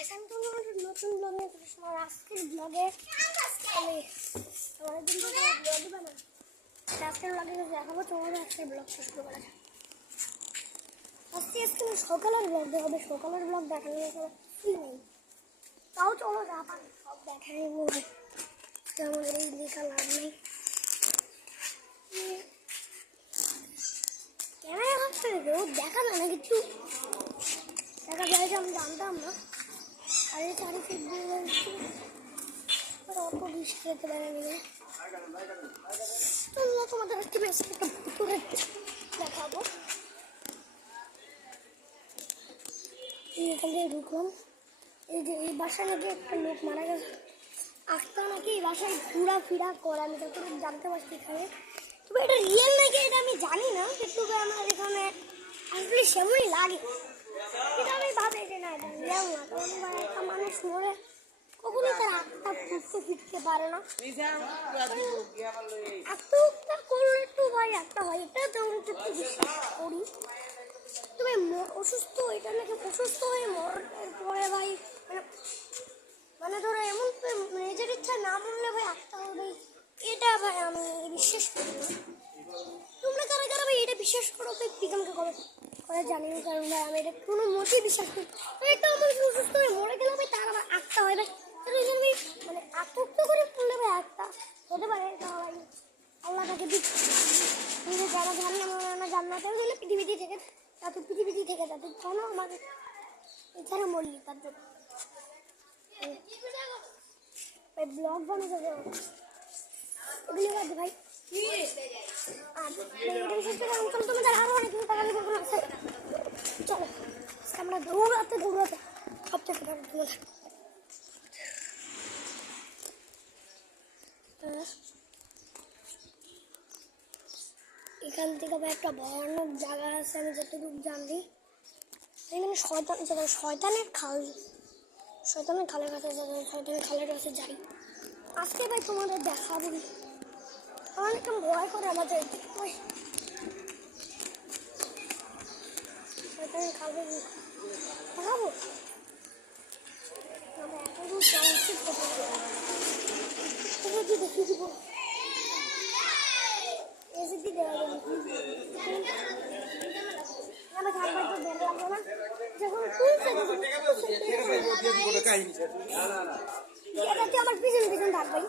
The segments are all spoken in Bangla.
ভাইসান তো নতুন ব্লগে তোমার আজকের ব্লগে আমি অনেকদিন ধরে ব্লগ বানাই। আজকের ব্লগে দেখাবো তোমাদের আজকের ব্লগ শুরু করা যাক। আজকে সকালের ব্লগ দেখাবে, সকালের ব্লগ দেখানোর কিছুই নেই, তাও চলো যা পারি সব দেখাই বলবে। আমাদের এই লেখা লাভ নেই, ক্যামেরা ভাবতে রোদ দেখা যায় না, কিছু দেখা যায় যে আমি জানতাম না। আর এই চারিদিক দিয়ে অত বৃষ্টি যেতে পারে নিয়ে তোমাদের একটি একটা পুকুরে দেখাবো। এখান থেকে ঢুকলাম, এই যে এই বাসায় নাকি একটা লোক মারা গেছে, আজকাল নাকি এই বাসায় ঘোরাফেরা করে, আমি যতটুকু জানতে পারছি এখানে। তবে এটা রিয়েল নাকি এটা আমি জানি না, কিন্তু আমার এখানে আসলে সেমনই লাগে। এটা আমি ভাবি যে না এটা রিয়েল না, কারণ একটা মানুষ মরে কখনো তার আত্মা ফিরতে পারে না। আত্মহত্যা করলে একটু ভাই একটা হয়, এটা তো আমি একটু বিশ্বাস করি। তবে অসুস্থ, এটা নাকি অসুস্থ হয়ে মরার পরে ভাই মানে ধরো এমন নিজের ইচ্ছা না মরলে ভাই আত্মা হবে, এটা ভাই আমি বিশ্বাস করি না। তোমরা কারা কারা ভাই এটা বিশ্বাস করো ভাই পিকামকে করে জানি না, কারণ ভাই আমি এটা কোনো মোটেই বিশ্বাস করি। এটা আমার অসুস্থ হয়ে মরে গেলে ভাই তার আবার আত্মা হয় ভাই, মানে আত্মহত্যা করে পড়লে ভাই আত্মা হতে পারে। এটা ভাই আল্লাহ তাকে দিচ্ছে যারা জান্নাতে গেলে পৃথিবীতে থেকে তাদের পৃথিবীতে থেকে তাদের কোনো আমাদের এছাড়া মরলি তার জন্য ভাই ব্লগ বানাতে এগুলি বাদ ভাই। আর তোমাদের আরো অনেক টাকা আছে, চলো আমরা দৌড়াতে সব থেকে এখান থেকে একটা ভয়ানক জায়গা আছে, আমি যতটুকু জানি এখানে শয়তানের খালের কাছে শয়তানের খালের কাছে যাই। আজকে ভাই তোমাদের দেখাবো, আমার একদম ভয় করে আমাদের শয়তানের খালে দেখাবো। আমরা এখন দেখিয়ে দিব এসিপি দেওয়া যাবে আমার ধারবার তো বের লাগবে না যখন আমার পিছন পিছন থাকবেই।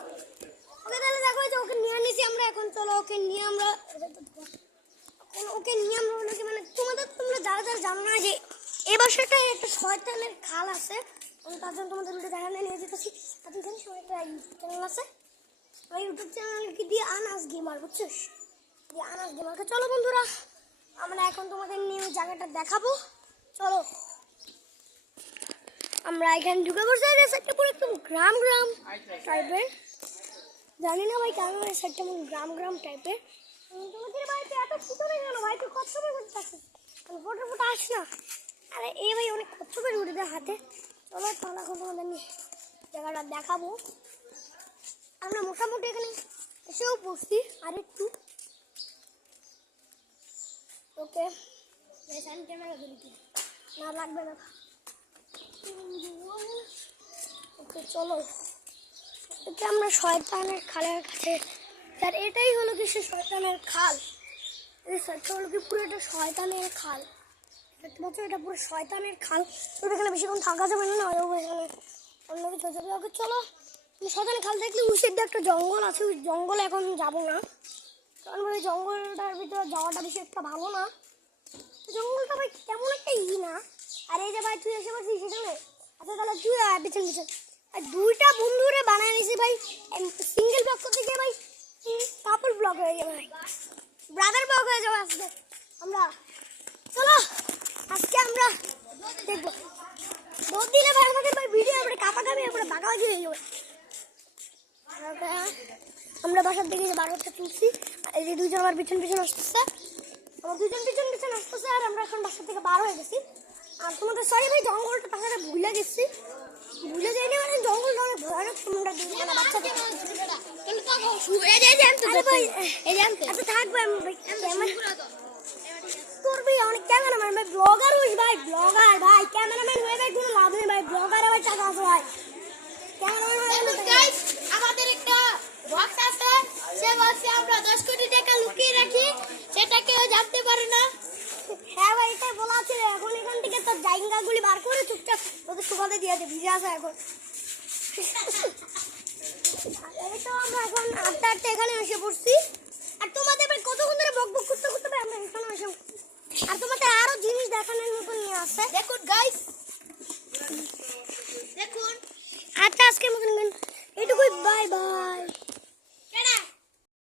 ওকে তাহলে দেখো যে ওকে নিয়ে নিয়েছি আমরা, এখন চলো ওকে নিয়ে আমরা হলো কি মানে তোমরা যারা যারা জানো না যে এই বাসাটায় একটা শয়তানের খাল আছে, আমি তার জন্য তোমাদের উল্টে জায়গা নিয়ে যেতেছি। আর তুই জানিস একটা ইউটিউব চ্যানেল আছে, ওই ইউটিউব চ্যানেল কি দিয়ে আনাস গেমার, বুঝছিস? দিয়ে আনাস গেমারকে চলো বন্ধুরা আমরা এখন তোমাদের নিয়ে জায়গাটা দেখাবো। চলো আমরা এখানে ঢুকে পড়ছি, সাইডটা পুরো একদম গ্রাম টাইপের, জানি না ভাই কেন এই সাইডটা গ্রাম টাইপের। তোমাদের বাড়িতে এত ফুটো নেই কেন ভাই, তুই কত সময় করতে আসিস, ফটো আস না। আরে এই ভাই অনেক কষ্ট করে উঠে দেয় হাতে। চলো তাহলে এখন তোমাদের নিয়ে জায়গাটা দেখাবো। আমরা মোটামুটি এখানে এসেও পড়ছি আর একটু। ওকে ক্যামেরা না লাগবে না, ওকে চলো এটা আমরা শয়তানের খালের কাছে। আর এটাই হলো কি সে শয়তানের খাল, এই সাইডটা হলো কি পুরো এটা শয়তানের খাল, দেখতে পাচ্ছ এটা পুরো শয়তানের খাল। তো এখানে বেশিক্ষণ থাকা যাবে না, এখানে অন্য কিছু হয়ে যাবে। ওকে চলো শয়তানের খাল দেখলে ওই সাইডে একটা জঙ্গল আছে, ওই জঙ্গলে এখন যাবো না, কারণ ওই জঙ্গলটার ভিতরে যাওয়াটা বেশি একটা ভালো না। জঙ্গলটা ভাই তেমন একটা না। আর এই যে ভাই তুই এসে পারছিস সেখানে, আচ্ছা তাহলে তুই পিছন আর দুইটা বন্ধুরে বানায় নিয়েছি ভাই, সিঙ্গেল ব্লগ করতে গিয়ে ভাই কাপল ব্লগ হয়ে যাবে ভাই, ব্রাদার ব্লগ হয়ে যাবে আজকে আমরা। চলো আজকে আমরা দেখবো দৌড় দিলে ভাই আমাদের ভাই ভিডিও আমরা কাপাকাপি আমরা বাগাবাগি হয়ে যাবে। আমরা বাসার দিকে যে বারোটা তুলছি, এই যে দুইজন আমার পিছন আসতেছে, আমার দুজন পিছন আসতেছে, আর আমরা এখন বাসা থেকে বার হয়ে গেছি। আর তোমাদের সরি ভাই জঙ্গলটা পাশাটা ভুলে যাইনি, মানে জঙ্গলটা অনেক ভয়ানক, তোমরা দুজনে বাচ্চাদের আচ্ছা থাকবে তোর ভাই অনেক ক্যামেরাম্যান ভাই, ব্লগার হইস ভাই, ব্লগার ভাই ক্যামেরাম্যান হয়ে ভাই কোনো লাভ নেই ভাই, ব্লগার ভাই ল্যাঙ্গাগুলি বার করে চুপচাপ ওদের শুকাতে দিয়েছে, ভিজে আসা এখন। এই তো আমরা এখন আটটা এখানে এসে পড়ছি। আর তোমাদের এবার কতক্ষণ ধরে বক বক করতে করতে আমরা এখানে এসে, আর তোমাদের আরো জিনিস দেখানোর মতো নিয়ে আসছে। দেখো